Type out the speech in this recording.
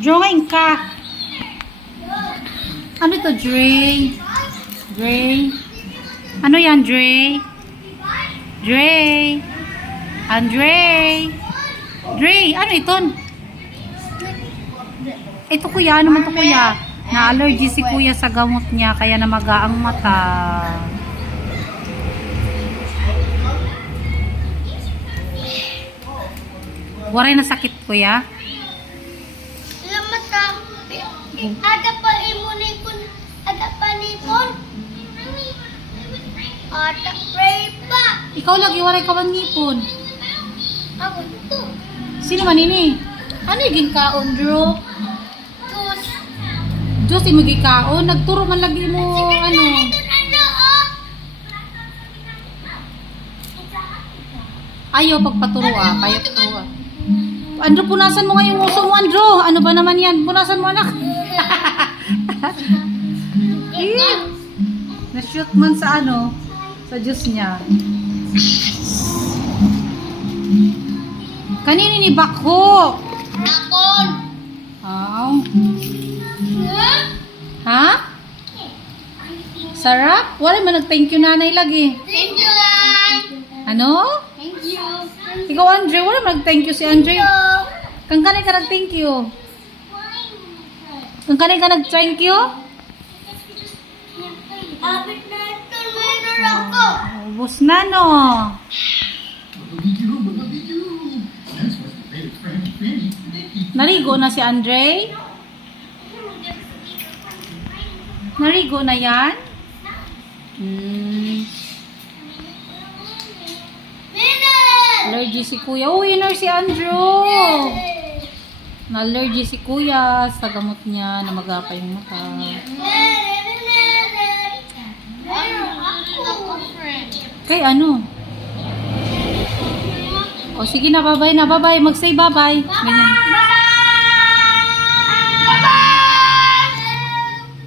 Drawing ka. Ano to, Dre? Dre? Ano yan, Dre? Dre? Andre? Dre, ano ito? Ito kuya, ano man to kuya? Na-allergy si kuya sa gamot niya, kaya namaga ang mata. Waray na sakit kuya? Salamat ka. Ada pa imunipon. Ada pa nipon. Ada pray pa. Ikaw lagi waray ka man ngipon. Ako ito. Sino man ini? Ano yung kaon, Drew? Tus. Diyos, imagi kaon. Nagturo man lagi mo, ano. Ito na oh. Ayaw pagpaturo kaya paturo Andrew, punasan mo nga yung uso mo, Andrew. Ano ba naman yan? Punasan mo, anak. Na-shoot man sa ano, sa Diyos niya. Kanini ni Bakho? Nakon. Oh. Ha? Sarap? Wala man nag-thank you nanay lagi. Thank you lang. Ano? Thank you. Ikaw, Andre, wala man nag-thank you si Andre. Kang kanay ka nag-thank you. Kang kanay ka nag-thank you? Abit na ito. Mayroon ako. Ubus na, no? Narigo na si Andre? Narigo na yan? Allergy si kuya. Oh, winner si Andrew! Na-allergy si kuya sa gamot niya na magapa yung mata. Kay ano? O sige na, bye-bye na, bye-bye. Mag-say bye-bye. Ganyan.